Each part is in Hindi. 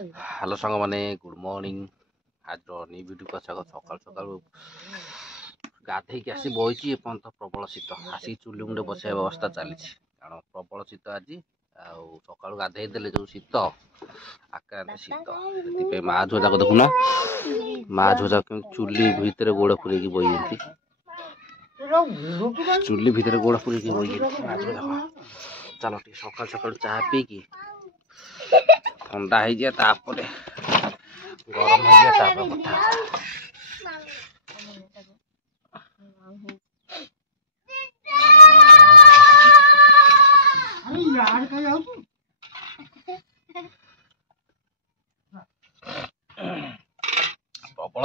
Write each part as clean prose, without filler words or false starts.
हेलो सांग माने गुड मॉर्निंग। आज नी वीडियो को सकाल सकाल गाधे आसी बही एपर्त प्रबल शीत आसी चुली मुंडे बस व्यवस्था चली कारण प्रबल शीत आज सका गाधे देले जो शीत आक्रांत शीत से माँ झुआ जाक देखुना माँ झुआ चुली भितर गोड़ पूरे बही चुली भितर गोड़ पूरे बही चलो सकाल सकाल चाह पी ठंडा हो जाए तापर गरम हो जाए तापर प्रबल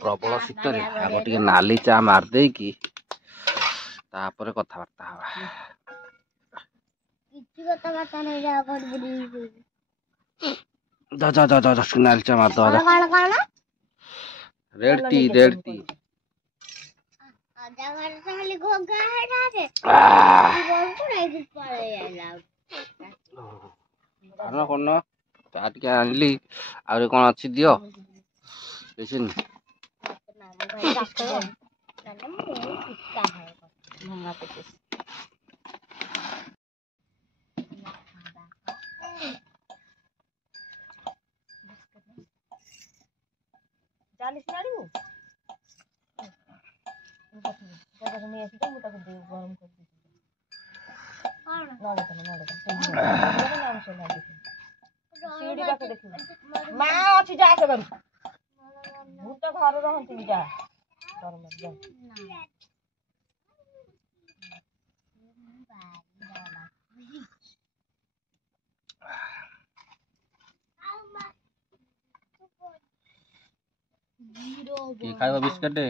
प्रबल शीत आग टे नाली चा मारदे कि कथबार्ता जा जा जा जा नाली चा मार दो रेड टी चा टे आनली आ कौन अच्छी दियो बेसिन खाइबा बिस्किट दे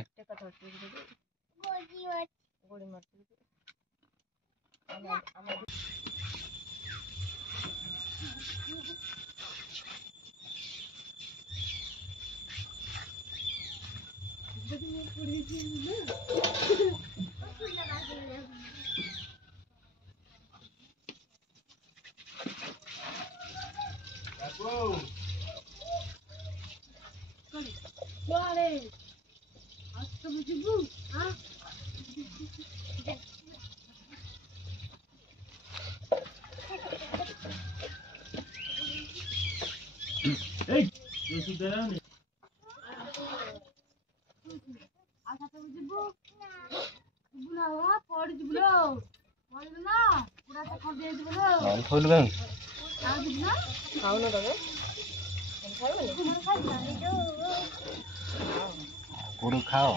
गुड़ खाओ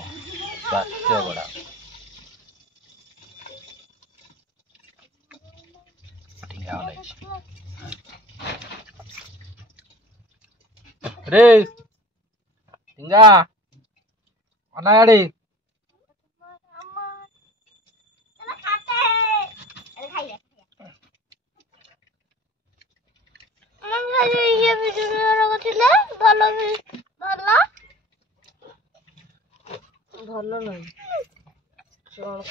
स्वास्थ्य बड़ा रे टिंगा अनाड़ी भल नहीं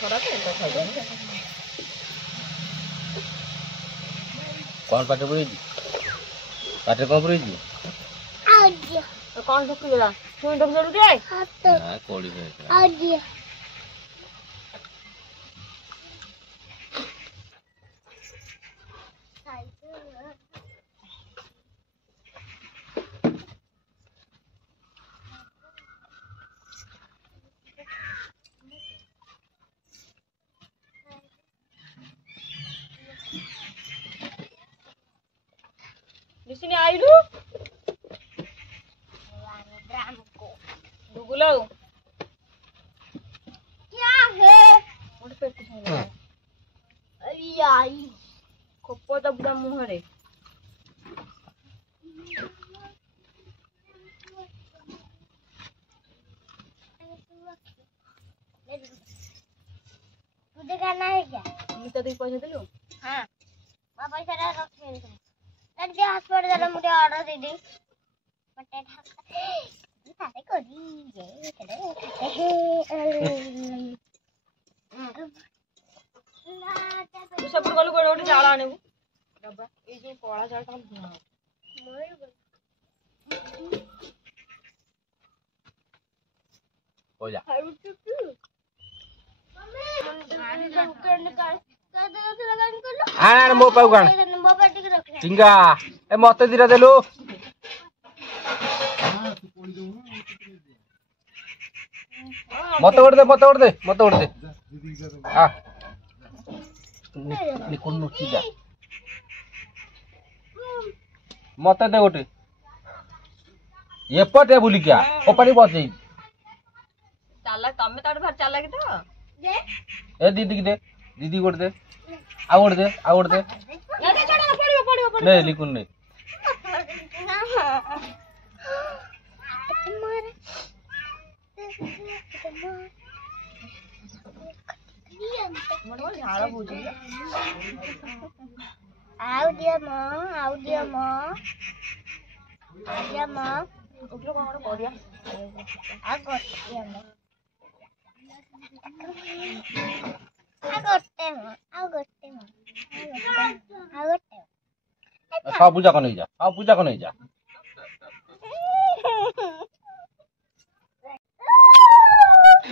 खराब कौन पाटे पड़ी पाटे कौन पड़ी कौन ढुकला तुम ढुक जरूर के ना कोड़ी है निसिनी आइलु डुगुलो क्या है मोटे पेट खाइला अरे आई कोपो दबदा मुहरे तुझे करना है क्या मैं तो पैसा दिलु हां मां पैसा रखे दे हॉस्पिटल चलो मुझे ऑर्डर दे दे बटे ढाका ये सारे को दी ये चलो ଆଣିବୁ ଡବା ଏଇ ଯୋଉ କଳା ଚାଉଳଟା ଧୁଆ କଇଲା ଆଣ ମୋ ପାଖକୁ ଆଣ ଚିଙ୍ଗା ଏ ମତେ ଦିଟା ଦେଲୁ ମତେ ଗୋଟେ ଦେ ଆ ନିକୁନ ନୁଚି ଯା ମତେ ଦେ ଗୋଟେ ଏପଟେ ବୁଲିକିଆ ଓପାଡ଼ି ବସେଇ ଚାଲା ତମେ ତାଠୁ ଭାରି ଚାଲା କି ତ ए दीदी की दे दीदी को दे आवड़ दे नहीं लिखुन नहीं सब पूजा को नहीं जा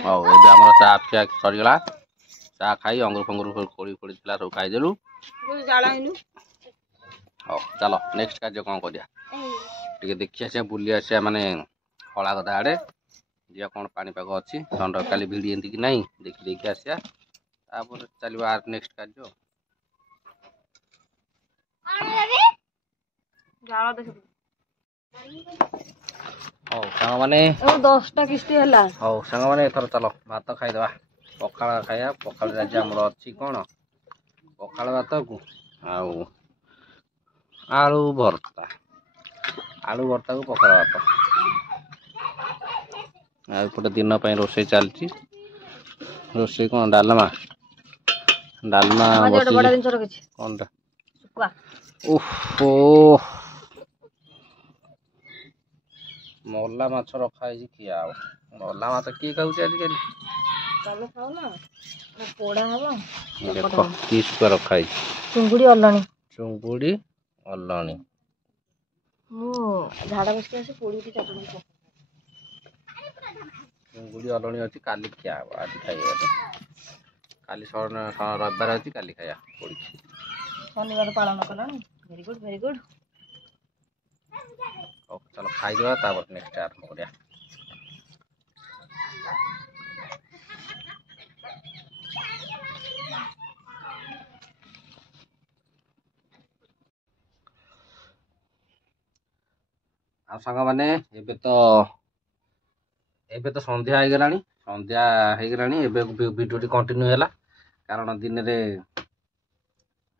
हौ एबे हमर चा पिया सरी गला चा खाई अंगुर फंगुर कोड़ी थिला सब खाई देलु हौ चलो नेक्स्ट कार्य कोन करिया टिके देखिया से बुली आसे माने हला गदा आडे जिया कोन पानी पाग अछि ठंडा काली भिडी एंती कि नहीं देखि आसिया तापर चलिबा आर नेक्स्ट कार्य जाळ देखि हौ संग माने 10टा किस्ती हला हौ संग माने एथर चलो भात खाई दवा पखाळ खाया पखाळ राज हमर अछि कोन पखाळ भात को आउ आलू भरता को पखाळ भात आउपटे दिन पे रोसे चलती रोसे कौन डालमा कौन ओहो मल्ला माछ रखा है किया मल्ला माछ किए खाऊँ आजिकल देखो कि रखा है चुंगुड़ी अल्लानी झाड़ा बस के पोड़ी की चटनी चुंगुड़ी अल्लानी अच्छी काली क्या आज खाइए काली रविवार अच्छी काली खाया पोड़ी शनिवार पालन कलानी वेरी गुड चलो खाई दवा तापर नेक्स्ट आरंभ करिया आ सांग माने एबे तो संध्या हो गलानी एबे वीडियो कंटिन्यू हैला कारण दिन रे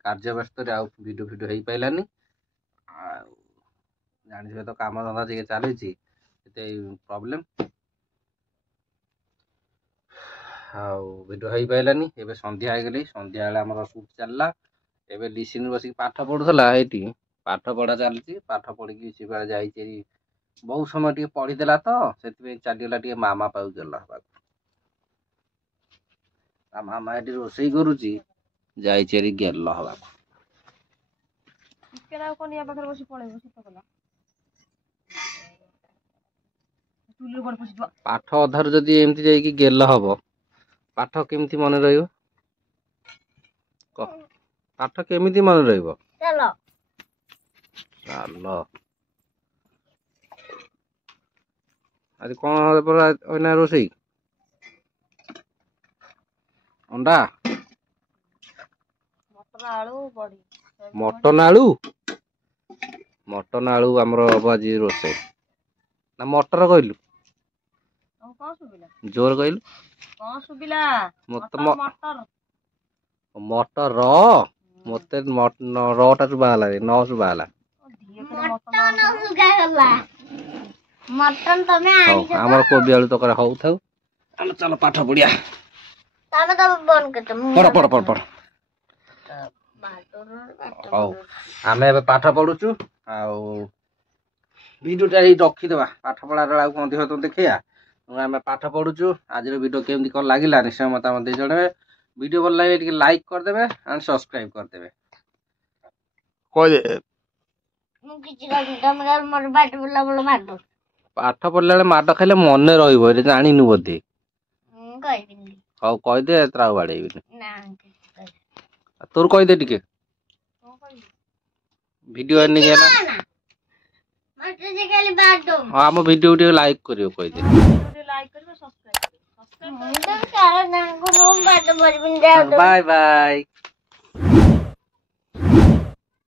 कार्य व्यस्त रे आ वीडियो हो पाइलानी जानी तो काम धंदा जे चली प्रॉब्लम वीडियो हो पाइलानी एबे संध्या हो गली संध्या बेला हमर शूट चलला एबे लिसिन बसी पाठ पढुथला एटी पाठ पढ़ा चलती पाठ पढ़ी सीधा जाइए बहुत समय टे पढ़ीदेला तो से चलीगला टे मामा पाऊ गला मामा ये रोसई करुची जाइए गेल हवा पाठ अधार जदि एमती जाइए गेल हम पाठ केमती मन रही पाठ केमिति मन रहिबो चलो आज कौन पर रोसई अंडा मटन आलू आमर आज रोसई ना मटर कहलु जोर कहलु मटर मत रटा बाहला न बाहला आमर कोबी आलू तक हौ था चलो पाठ पढ़िया पढ़ पढ़ पढ़ हौ आम ए पाठ पढ़ुचु भिडियोटा रखीदे पाठ पढ़ार बेला कौन देह तो देखा आम पाठ पढ़ुचु आज वीडियो केमती कौन लगे निश्चय मतामत जन वीडियो भल लगे लाइक करदे एंड सब्सक्राइब करदे। କହିଦେ ମୁଁ କିଛି କହିନି ତମେ ମୋର ପାଠ ପଢିଲା ବେଳ ମାର ପାଠ ପଢିଲା ବେଳେ ମାଡ଼ ଖାଇଲେ ମନେ ରହିବ ଏଇଟା ଜାଣିନୁ ବୋଧେ। ମୁଁ କହିବିନି ହଉ କହିଦେ ଏଥର ଆଉ ବାଡେଇବିନି। ନା ତୋର କହିଦେ ଟିକେ କଣ କହିବି ଭିଡିଓ ଏଣ୍ଡିଂ ହେଲା। ମତେ ଯେ ଖାଲି ବାଡ ହଁ ଆମ ଭିଡିଓ ଟିକେ ଲାଇକ୍ କରିବ କହିଦେ। ଲାଇକ୍ କରିବ ସବସ୍କ୍ରାଇବ କରିବ ମୁଁ ତ କାରଣ ବାଟ ପରିବିନି ବାଏ ବାଏ।